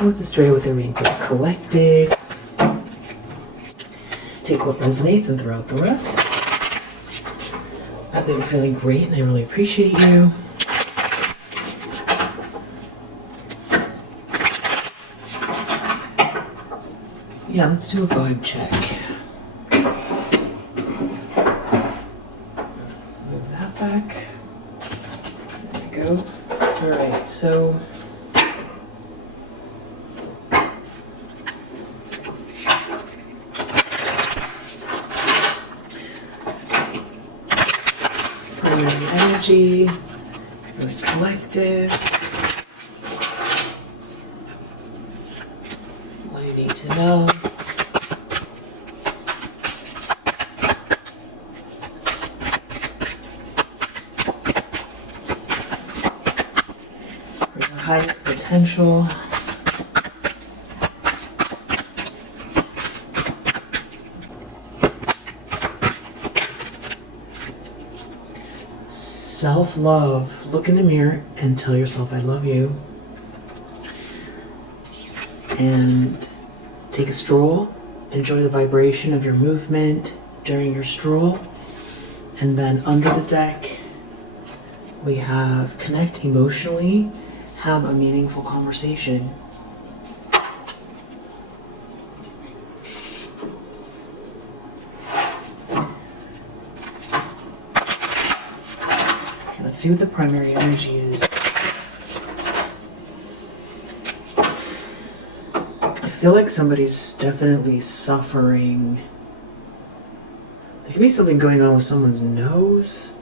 What's the story with the reading for the collective? Take what resonates and throw out the rest. I think you're feeling great and I really appreciate you. Yeah, let's do a vibe check. Move that back. There we go. Alright, so primary energy, the collective. What do you need to know? For your highest potential. Self-love. Look in the mirror and tell yourself I love you. And take a stroll. Enjoy the vibration of your movement during your stroll. And then under the deck, we have connect emotionally, have a meaningful conversation. Let's see what the primary energy is. I feel like somebody's definitely suffering. There could be something going on with someone's nose.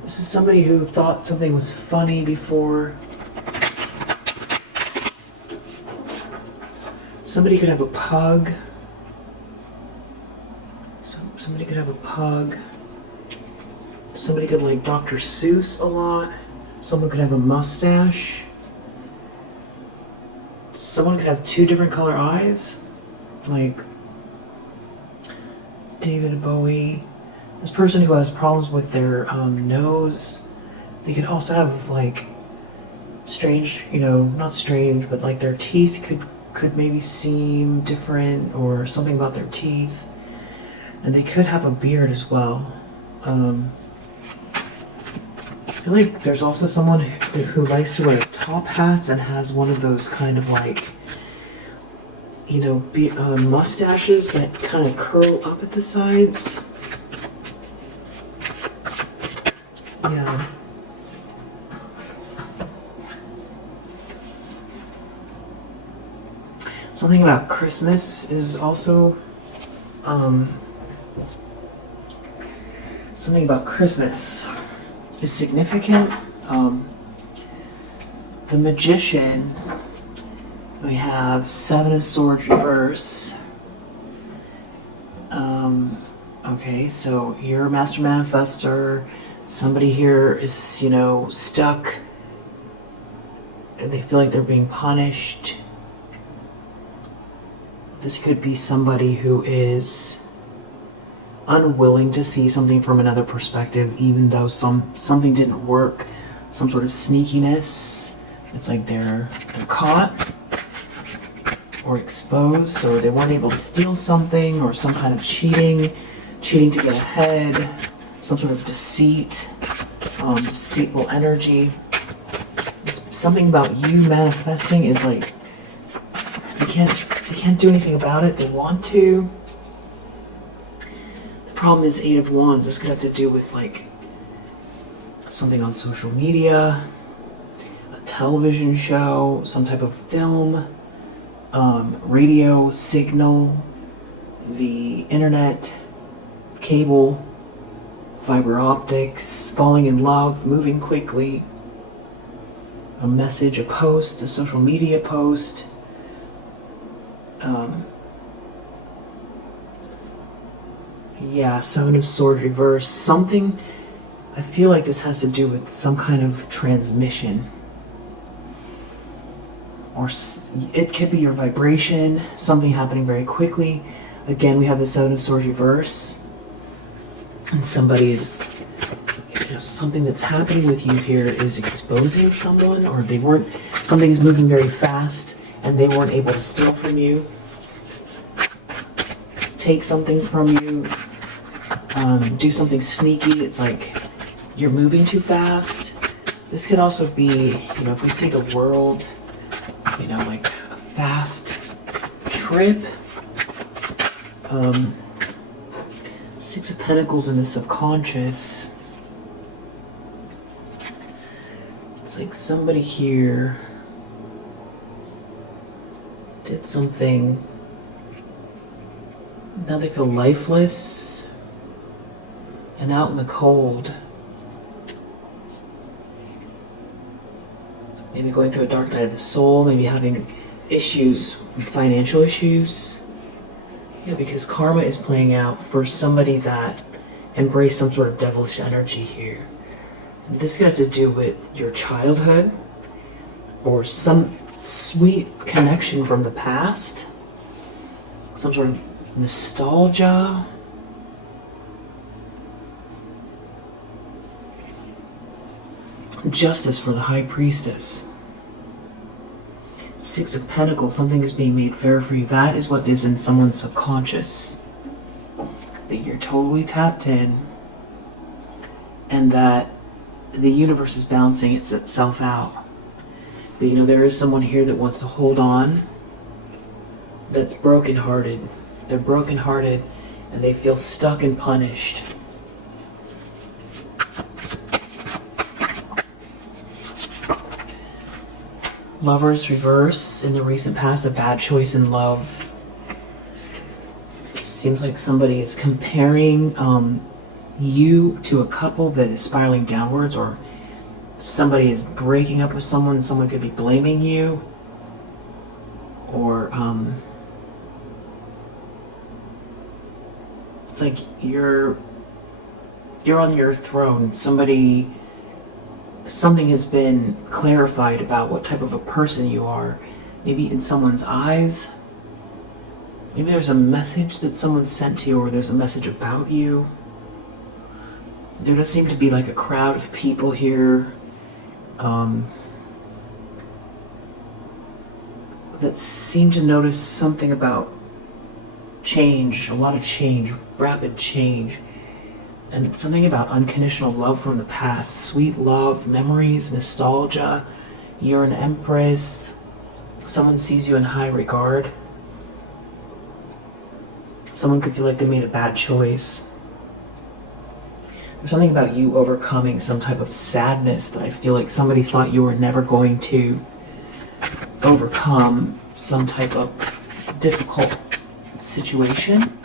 This is somebody who thought something was funny before. Somebody could have a pug. Somebody could have a pug. Somebody could like Dr. Seuss a lot. Someone could have a mustache. Someone could have two different color eyes. Like David Bowie. This person who has problems with their nose. They could also have like strange, not strange, but like their teeth could maybe seem different or something about their teeth. And they could have a beard as well. I feel like there's also someone who likes to wear top hats and has one of those kind of like, mustaches that kind of curl up at the sides. Yeah. Something about Christmas is also, something about Christmas is significant. The Magician, we have Seven of Swords reverse. Okay, so you're a master manifestor. Somebody here is, stuck. They feel like they're being punished. This could be somebody who is unwilling to see something from another perspective, even though something didn't work. Some sort of sneakiness. It's like they're caught or exposed, or they weren't able to steal something, or some kind of cheating to get ahead, some sort of deceit, deceitful energy. It's something about you manifesting is like they can't do anything about it. They want to. The problem is Eight of Wands. This could have to do with like something on social media, a television show, some type of film, radio signal, the internet, cable, fiber optics, falling in love, moving quickly, a message, a post, a social media post. Seven of Swords reverse. Something, I feel like this has to do with some kind of transmission. Or it could be your vibration, something happening very quickly. Again, we have the Seven of Swords reverse. And somebody is, something that's happening with you here is exposing someone, or something is moving very fast and they weren't able to steal from you, take something from you, do something sneaky. It's like you're moving too fast. This could also be, if we see the world, like a fast trip. Six of Pentacles in the subconscious. It's like somebody here did something. Now they feel lifeless and out in the cold. Maybe going through a dark night of the soul, maybe having issues, financial issues. Yeah, because karma is playing out for somebody that embraced some sort of devilish energy here. And this could have to do with your childhood or some sweet connection from the past, some sort of nostalgia. Justice for the High Priestess. Six of Pentacles, something is being made fair for you. That is what is in someone's subconscious. That you're totally tapped in, and that the universe is balancing itself out. But there is someone here that wants to hold on, that's brokenhearted. They're brokenhearted and they feel stuck and punished. Lovers reverse. In the recent past, a bad choice in love. It seems like somebody is comparing you to a couple that is spiraling downwards, or somebody is breaking up with someone. Someone could be blaming you, or it's like you're on your throne. Something has been clarified about what type of a person you are. Maybe in someone's eyes. Maybe there's a message that someone sent to you, or there's a message about you. There does seem to be like a crowd of people here that seem to notice something about change, a lot of change, rapid change. And something about unconditional love from the past. Sweet love, memories, nostalgia. You're an empress. Someone sees you in high regard. Someone could feel like they made a bad choice. There's something about you overcoming some type of sadness that I feel like somebody thought you were never going to overcome, some type of difficult situation.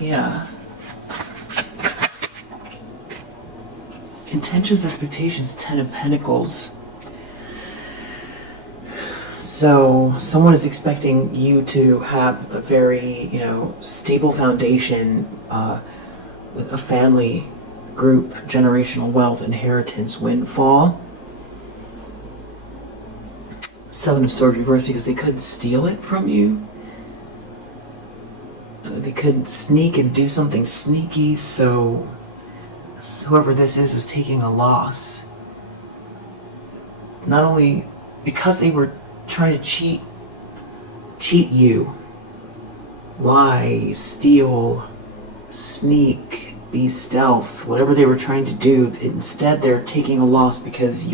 Yeah. Intentions, expectations, Ten of Pentacles. So someone is expecting you to have a very, stable foundation with a family, group, generational wealth, inheritance, windfall. Seven of Swords reversed because they couldn't steal it from you. They couldn't sneak and do something sneaky, so whoever this is taking a loss. Not only because they were trying to cheat you, lie, steal, sneak, be stealth, whatever they were trying to do, instead they're taking a loss because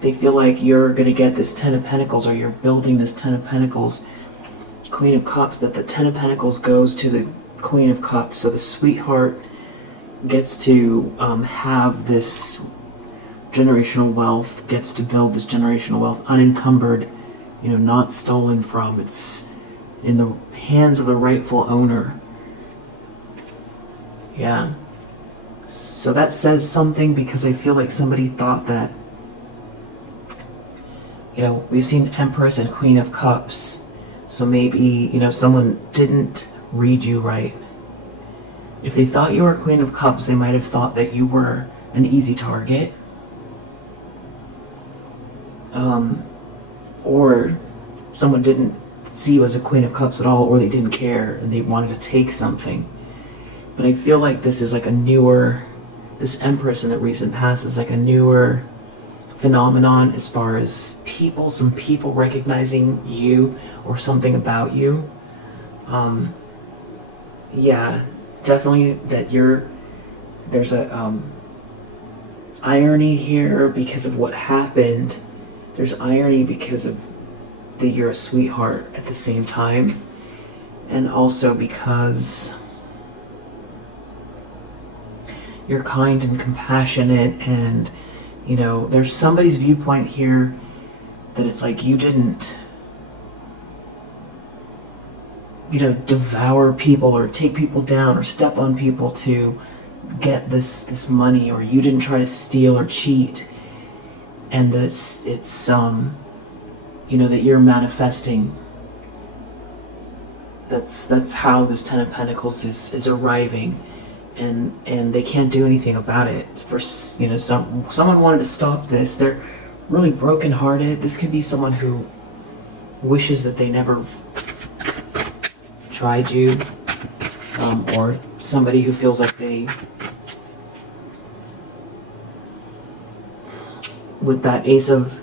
they feel like you're going to get this Ten of Pentacles, or you're building this Ten of Pentacles. Queen of Cups, that the Ten of Pentacles goes to the Queen of Cups, so the sweetheart gets to have this generational wealth, gets to build this generational wealth unencumbered, not stolen from. It's in the hands of the rightful owner. Yeah. So that says something, because I feel like somebody thought that, we've seen Empress and Queen of Cups. So maybe, someone didn't read you right. If they thought you were Queen of Cups, they might have thought that you were an easy target. Or someone didn't see you as a Queen of Cups at all, or they didn't care and they wanted to take something. But I feel like this is like a newer, this Empress in the recent past is like a newer phenomenon as far as people, some people recognizing you or something about you. Yeah, definitely that there's a irony here because of what happened. There's irony because of that you're a sweetheart at the same time, and also because you're kind and compassionate, and you know, there's somebody's viewpoint here that it's like you didn't, you know, devour people or take people down or step on people to get this money, or you didn't try to steal or cheat, and that it's you know, that you're manifesting. That's how this Ten of Pentacles is arriving, and they can't do anything about it. For, you know, someone wanted to stop this. They're really brokenhearted. This could be someone who wishes that they never tried you, or somebody who feels like they, with that Ace of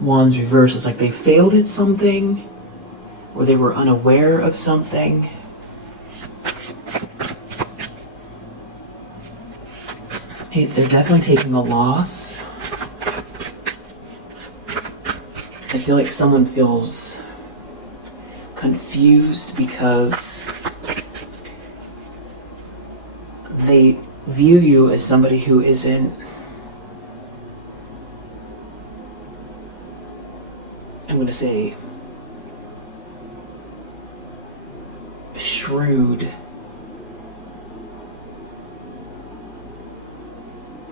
Wands reverse, it's like they failed at something, or they were unaware of something. Hey, they're definitely taking a loss. I feel like someone feels confused because they view you as somebody who isn't, I'm going to say, shrewd,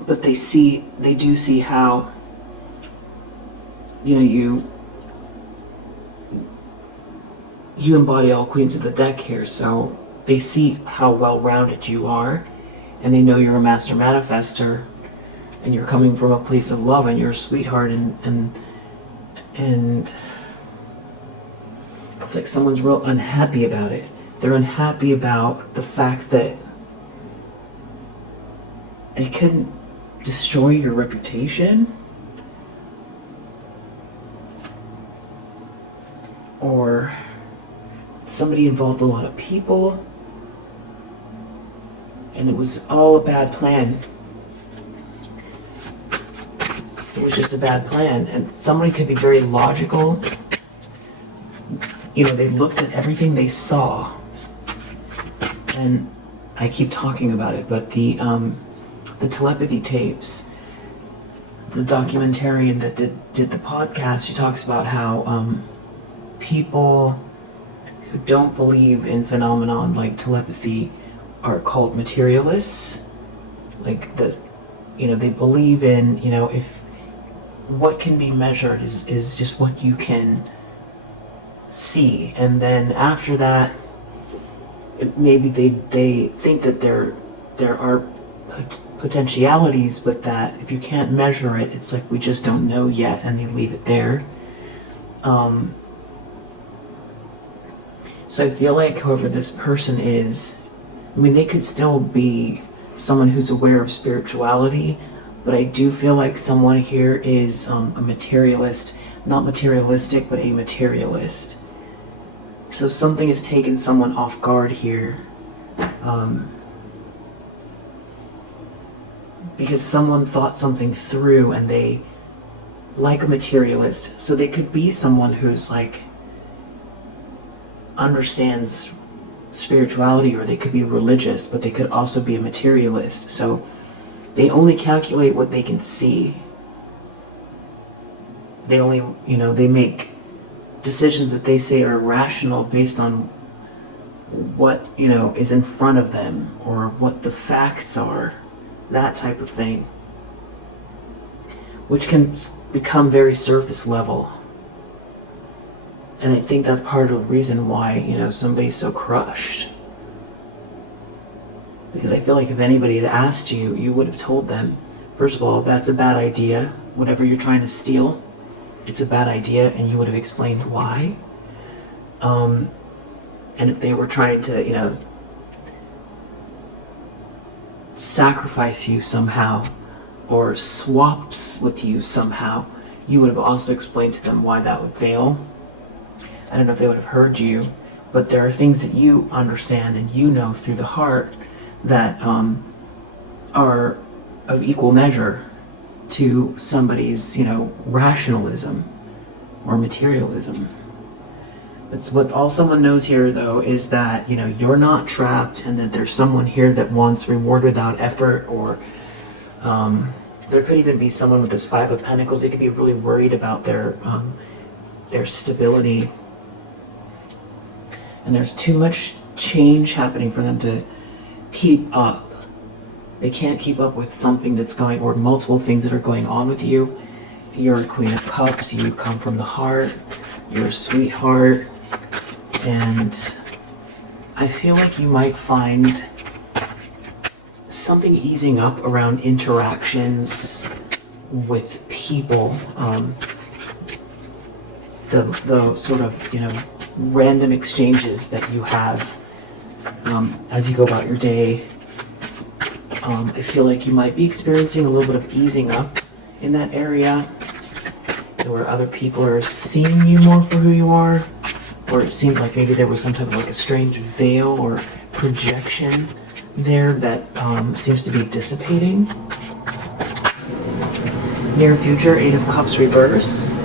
but they do see how, you know, you embody all queens of the deck here, so they see how well-rounded you are, and they know you're a master manifester, and you're coming from a place of love, and you're a sweetheart, and it's like someone's real unhappy about it. They're unhappy about the fact that they couldn't destroy your reputation, or somebody involved a lot of people, and it was all a bad plan. It was just a bad plan, and somebody could be very logical. You know, they looked at everything they saw, and I keep talking about it, but the telepathy tapes, the documentarian that did the podcast, she talks about how people who don't believe in phenomenon like telepathy are called materialists. Like you know, they believe in, you know, if what can be measured is just what you can see, and then after that, maybe they think that there are potentialities, but that if you can't measure it, it's like we just don't know yet, and they leave it there. So I feel like whoever this person is, I mean, they could still be someone who's aware of spirituality, but I do feel like someone here is a materialist, not materialistic, but a materialist. So something has taken someone off guard here, because someone thought something through, and they, like a materialist, so they could be someone who's like understands spirituality, or they could be religious, but they could also be a materialist. So they only calculate what they can see. They only, you know, they make decisions that they say are rational based on what, you know, is in front of them, or what the facts are, that type of thing, which can become very surface level. And I think that's part of the reason why, you know, somebody's so crushed. Because I feel like if anybody had asked you, you would have told them, first of all, that's a bad idea. Whatever you're trying to steal, it's a bad idea, and you would have explained why. And if they were trying to, sacrifice you somehow or swaps with you somehow, you would have also explained to them why that would fail. I don't know if they would have heard you, but there are things that you understand and through the heart that are of equal measure to somebody's, rationalism or materialism. It's what all someone knows here, though, is that, you're not trapped and that there's someone here that wants reward without effort, or there could even be someone with this Five of Pentacles. They could be really worried about their stability. And there's too much change happening for them to keep up. They can't keep up with something that's going, or multiple things that are going on with you. You're a Queen of Cups. You come from the heart. You're a sweetheart. And I feel like you might find something easing up around interactions with people. The sort of, random exchanges that you have as you go about your day. I feel like you might be experiencing a little bit of easing up in that area, where other people are seeing you more for who you are, or it seemed like maybe there was some type of a strange veil or projection there that seems to be dissipating. Near future, Eight of Cups reverse.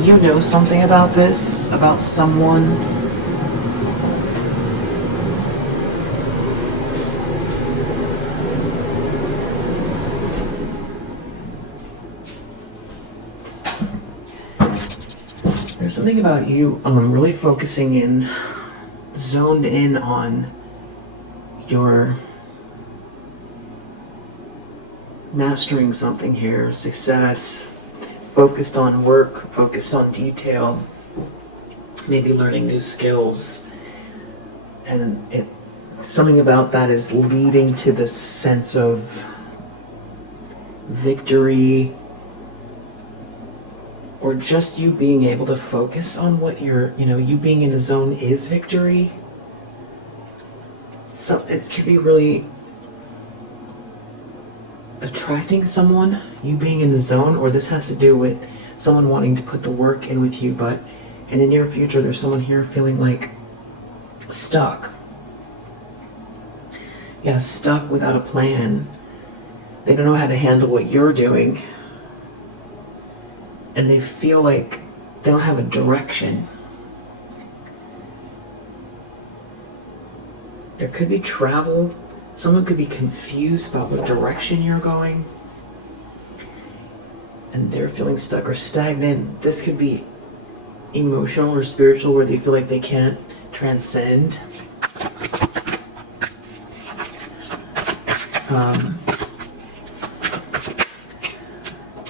You know something about this, about someone. There's something about you really focusing in, zoned in on your mastering something here, success, focused on work, focused on detail, maybe learning new skills. And something about that is leading to this sense of victory, or just you being able to focus on what you being in the zone is victory. So it could be really attracting someone, you being in the zone, or this has to do with someone wanting to put the work in with you, but in the near future there's someone here feeling like stuck. Yeah, stuck without a plan. They don't know how to handle what you're doing, and they feel like they don't have a direction. There could be travel. Someone could be confused about what direction you're going, and they're feeling stuck or stagnant. This could be emotional or spiritual, where they feel like they can't transcend.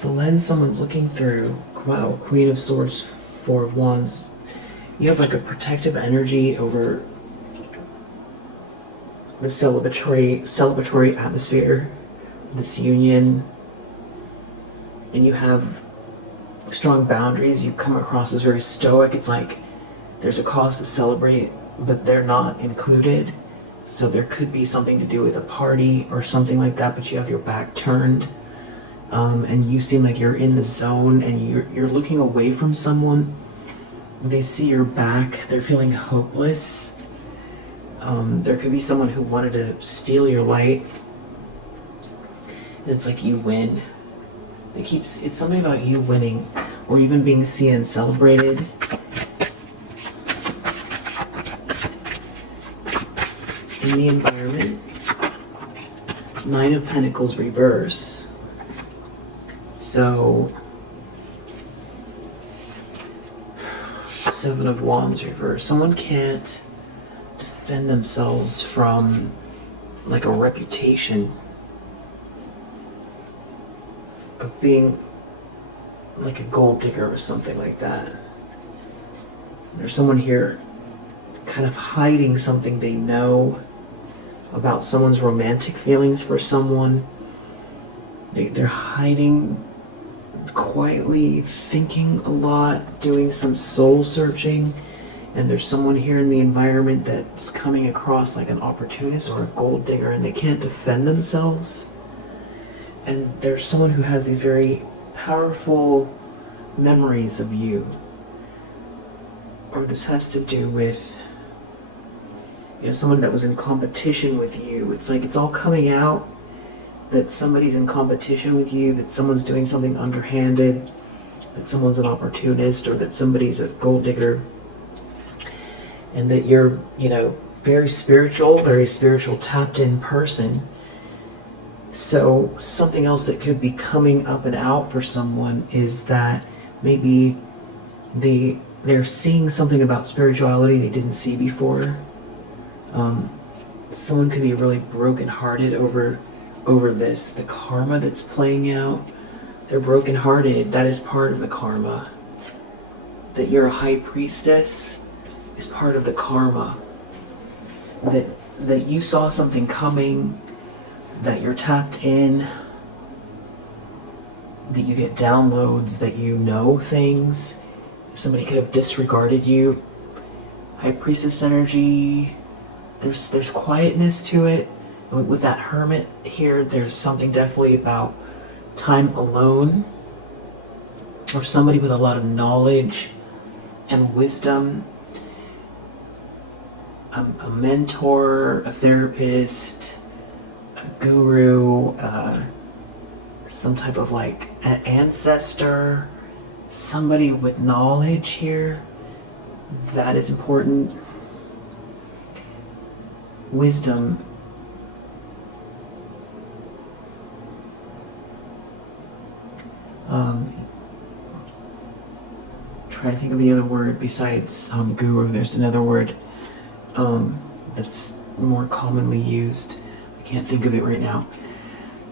The lens someone's looking through, wow, Queen of Swords, Four of Wands, you have like a protective energy over the celebratory atmosphere, this union, and you have strong boundaries. You come across as very stoic. It's like there's a cause to celebrate, but they're not included. So there could be something to do with a party or something like that, but you have your back turned, and you seem like you're in the zone, and you're looking away from someone. They see your back. They're feeling hopeless. There could be someone who wanted to steal your light, and it's like you win. It's something about you winning, or even being seen and celebrated. In the environment, Nine of Pentacles reverse. So, Seven of Wands reverse. Someone can't defend themselves from like a reputation of being like a gold digger or something like that. There's someone here kind of hiding something they know about someone's romantic feelings for someone. They're hiding, quietly thinking a lot, doing some soul searching, And there's someone here in the environment that's coming across like an opportunist or a gold digger, and they can't defend themselves. And there's someone who has these very powerful memories of you. Or this has to do with, someone that was in competition with you. It's like it's all coming out that somebody's in competition with you, that someone's doing something underhanded, that someone's an opportunist, or that somebody's a gold digger. And that you're, very spiritual, tapped in person. So something else that could be coming up and out for someone is that maybe they're seeing something about spirituality they didn't see before. Someone could be really brokenhearted over this, the karma that's playing out. They're brokenhearted. That is part of the karma. That you're a high priestess is part of the karma. That you saw something coming, that you're tapped in, that you get downloads, that you know things. Somebody could have disregarded you. High priestess energy, there's quietness to it. With that hermit here, there's something definitely about time alone, or somebody with a lot of knowledge and wisdom. A mentor, a therapist, a guru, some type of like an ancestor, somebody with knowledge here. That is important. Wisdom. Trying to think of the other word besides guru. There's another word that's more commonly used. I can't think of it right now.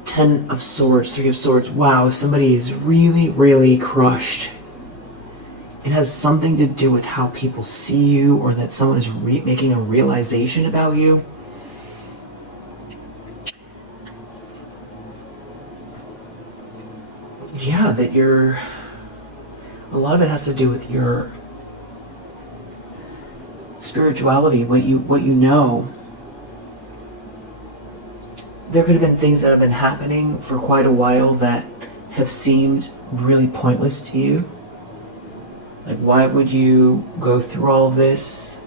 10 of Swords, 3 of Swords. Wow, somebody is really, really crushed. It has something to do with how people see you, or that someone is making a realization about you. Yeah, that you're... A lot of it has to do with your spirituality, what you know. There could have been things that have been happening for quite a while that have seemed really pointless to you. Like, why would you go through all of this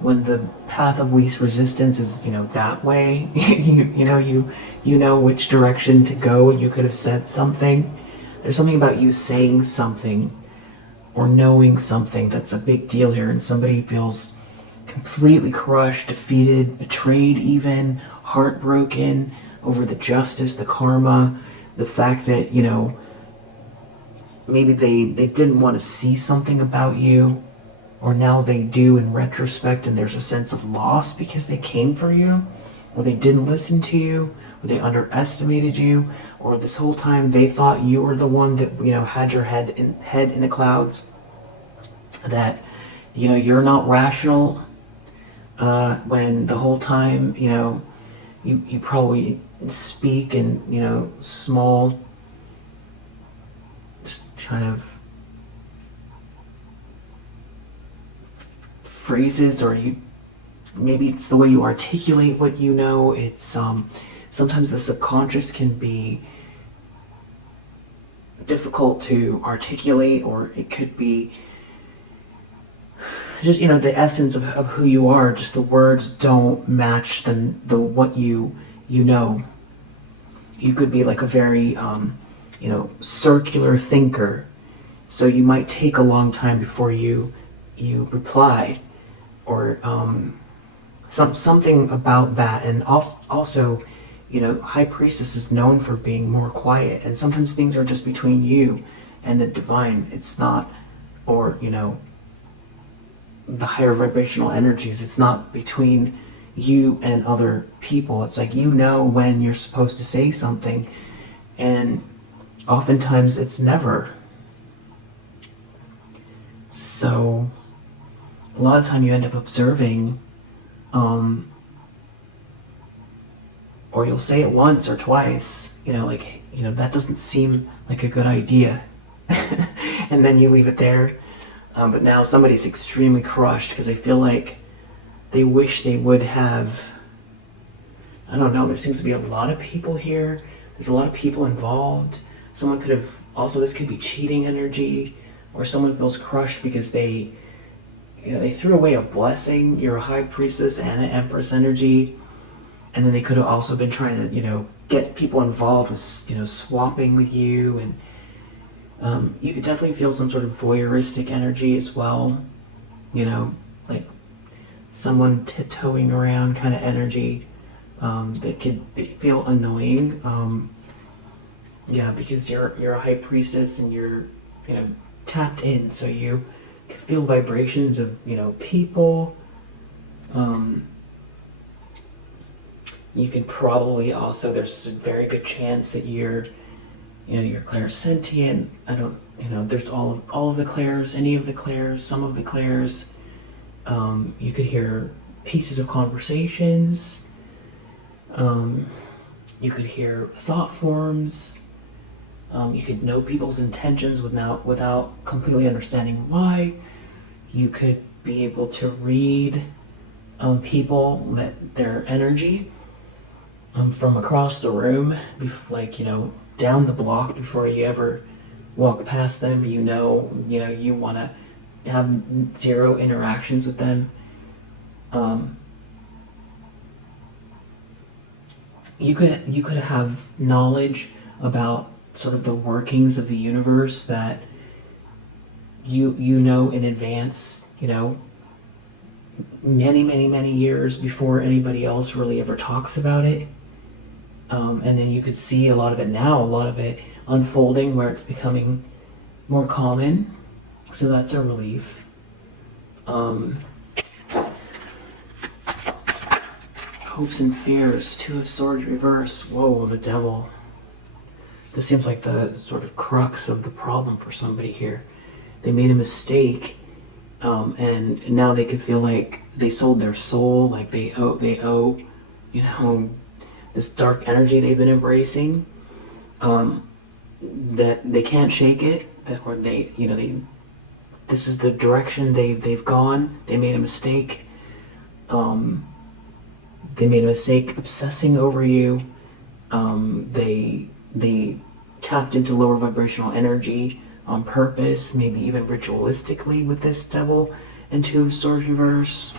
when the path of least resistance is, that way? you know which direction to go, and you could have said something. There's something about you saying something or knowing something that's a big deal here, and somebody feels completely crushed, defeated, betrayed even, heartbroken over the justice, the karma, the fact that, maybe they didn't want to see something about you, or now they do in retrospect, and there's a sense of loss because they came for you, or they didn't listen to you, or they underestimated you, or this whole time they thought you were the one that, had your head in the clouds, that, you're not rational, when the whole time, you probably speak in, small, just kind of phrases, or maybe it's the way you articulate what you know. It's sometimes the subconscious can be difficult to articulate, or it could be just the essence of who you are. Just the words don't match the what you know. You could be like a very circular thinker, so you might take a long time before you reply, or something about that. And also High Priestess is known for being more quiet, and sometimes things are just between you and the divine. It's not, or the higher vibrational energies, it's not between you and other people. It's like when you're supposed to say something, and oftentimes it's never. So a lot of time you end up observing, or you'll say it once or twice, that doesn't seem like a good idea. And then you leave it there. But now somebody's extremely crushed because they feel like they wish they would have, I don't know, there seems to be a lot of people here. There's a lot of people involved. Someone could have, also this could be cheating energy, or someone feels crushed because they threw away a blessing. You're a high priestess and an empress energy. And then they could have also been trying to, get people involved with, swapping with you. And you could definitely feel some sort of voyeuristic energy as well. Like someone tiptoeing around kind of energy that could feel annoying. Because you're a high priestess and you're, tapped in. So you can feel vibrations of, people. You can probably also, there's a very good chance that you're clairsentient. There's all of the clairs, any of the clairs, some of the clairs. You could hear pieces of conversations. You could hear thought forms. You could know people's intentions without completely understanding why. You could be able to read people, their energy. From across the room, down the block before you ever walk past them, you want to have zero interactions with them. You could have knowledge about sort of the workings of the universe that you know in advance, many years before anybody else really ever talks about it. And then you could see a lot of it now, a lot of it unfolding where it's becoming more common. So that's a relief. Hopes and fears, Two of Swords reverse. Whoa, the Devil. This seems like the sort of crux of the problem for somebody here. They made a mistake, and now they could feel like they sold their soul, like they owe, this dark energy they've been embracing, that they can't shake it, or this is the direction they've gone. They made a mistake. They made a mistake obsessing over you. They tapped into lower vibrational energy on purpose, maybe even ritualistically with this Devil and Two of Swords reverse.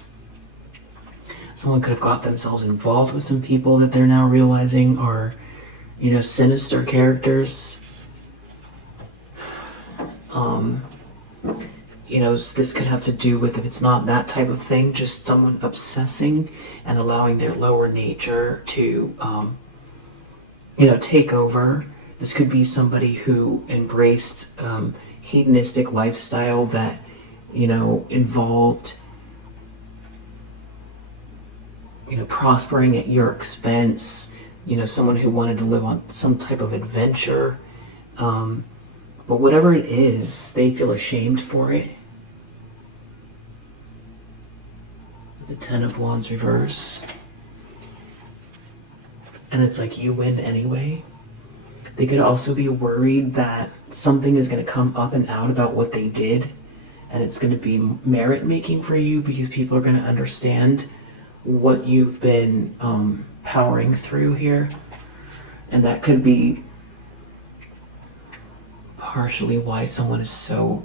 Someone could have got themselves involved with some people that they're now realizing are, sinister characters. This could have to do with, if it's not that type of thing, just someone obsessing and allowing their lower nature to, take over. This could be somebody who embraced hedonistic lifestyle that, involved prospering at your expense, someone who wanted to live on some type of adventure. But whatever it is, they feel ashamed for it. The Ten of Wands reverse. And it's like you win anyway. They could also be worried that something is going to come up and out about what they did, and it's going to be merit making for you because people are going to understand what you've been powering through here. And that could be partially why someone is so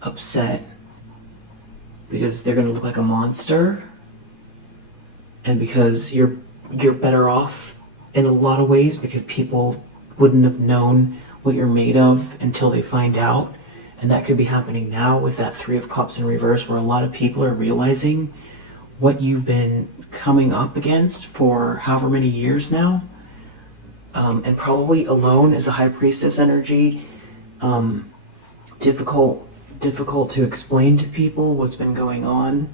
upset, because they're going to look like a monster, and because you're better off in a lot of ways, because people wouldn't have known what you're made of until they find out. And that could be happening now with that Three of Cups in reverse, where a lot of people are realizing what you've been coming up against for however many years now, and probably alone as a high priestess energy. Difficult to explain to people what's been going on,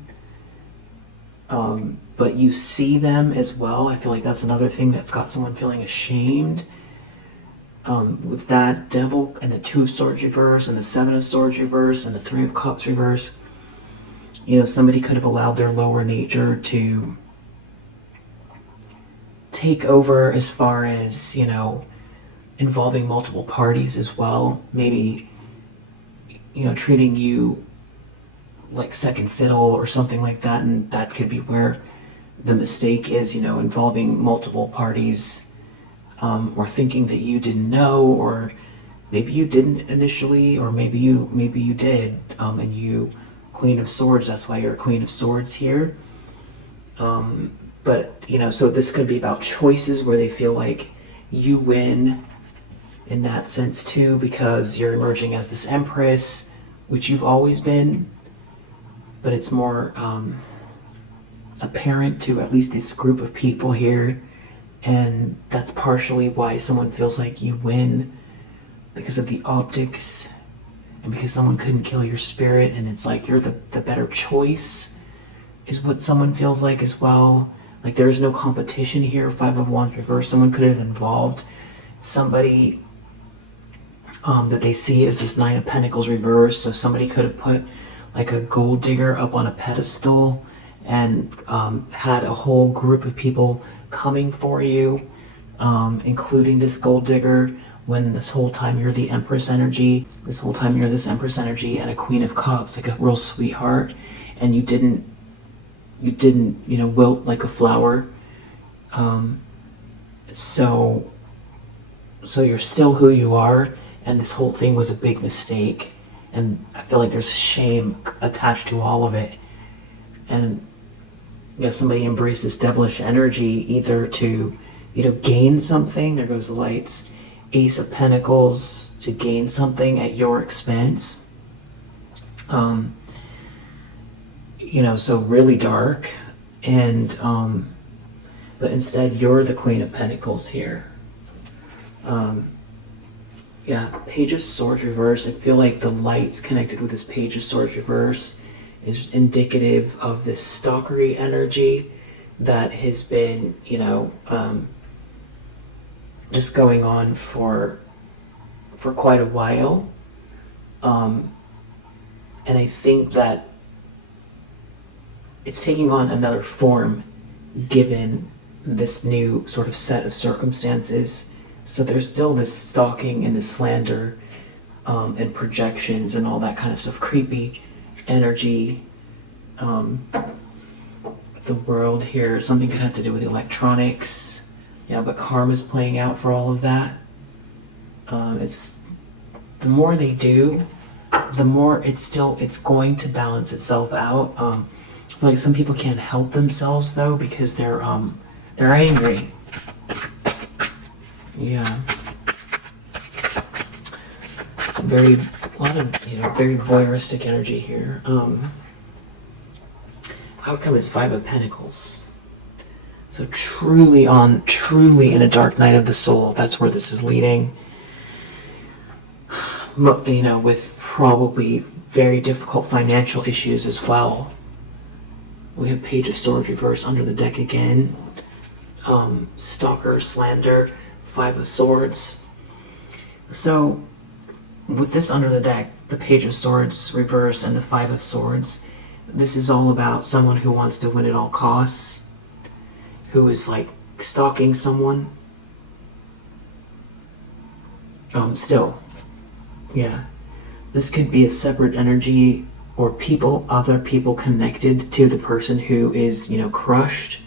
but you see them as well. I feel like that's another thing that's got someone feeling ashamed. With that Devil and the Two of Swords reverse and the Seven of Swords reverse and the Three of Cups reverse, somebody could have allowed their lower nature to take over as far as, involving multiple parties as well. Maybe, treating you like second fiddle or something like that, and that could be where the mistake is, involving multiple parties, or thinking that you didn't know, or maybe you didn't initially, or maybe you did, and you, Queen of Swords, that's why you're a Queen of Swords here. But so this could be about choices where they feel like you win in that sense too, because you're emerging as this Empress, which you've always been, but it's more apparent to at least this group of people here, and that's partially why someone feels like you win, because of the optics, and because someone couldn't kill your spirit, and it's like you're the better choice, is what someone feels like as well. Like there is no competition here. Five of Wands reversed. Someone could have involved somebody that they see as this Nine of Pentacles reversed. So somebody could have put like a gold digger up on a pedestal and had a whole group of people coming for you, including this gold digger, when this whole time you're the Empress energy, this whole time you're this Empress energy and a Queen of Cups, like a real sweetheart, and you didn't wilt like a flower. So you're still who you are, and this whole thing was a big mistake, and I feel like there's shame attached to all of it. And somebody embraced this devilish energy either to gain something. There goes the lights. Ace of Pentacles, to gain something at your expense. So really dark, and but instead you're the Queen of Pentacles here. Page of Swords reverse. I feel like the lights connected with this Page of Swords reverse is indicative of this stalkery energy that has been, just going on for quite a while. And I think that it's taking on another form given this new sort of set of circumstances. So there's still this stalking and this slander, and projections and all that kind of stuff, creepy energy. The world here, something could have to do with electronics. But karma's playing out for all of that. It's the more they do, the more it's going to balance itself out. I feel like some people can't help themselves though, because they're angry. Yeah. A lot of very voyeuristic energy here. Outcome is Five of Pentacles. So truly in a dark night of the soul. That's where this is leading. With probably very difficult financial issues as well. We have Page of Swords reverse under the deck again. Stalker, slander, Five of Swords. So with this under the deck, the Page of Swords reverse and the Five of Swords, this is all about someone who wants to win at all costs, who is like stalking someone. This could be a separate energy or other people connected to the person who is, crushed.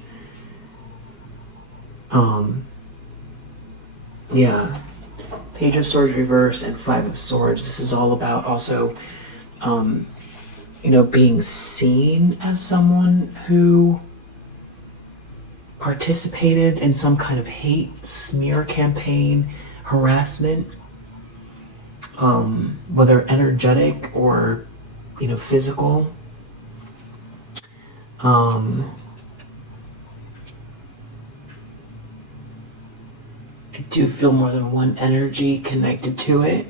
Page of Swords reverse and Five of Swords. This is all about also, being seen as someone who participated in some kind of hate smear campaign, harassment, whether energetic or, physical. I do feel more than one energy connected to it.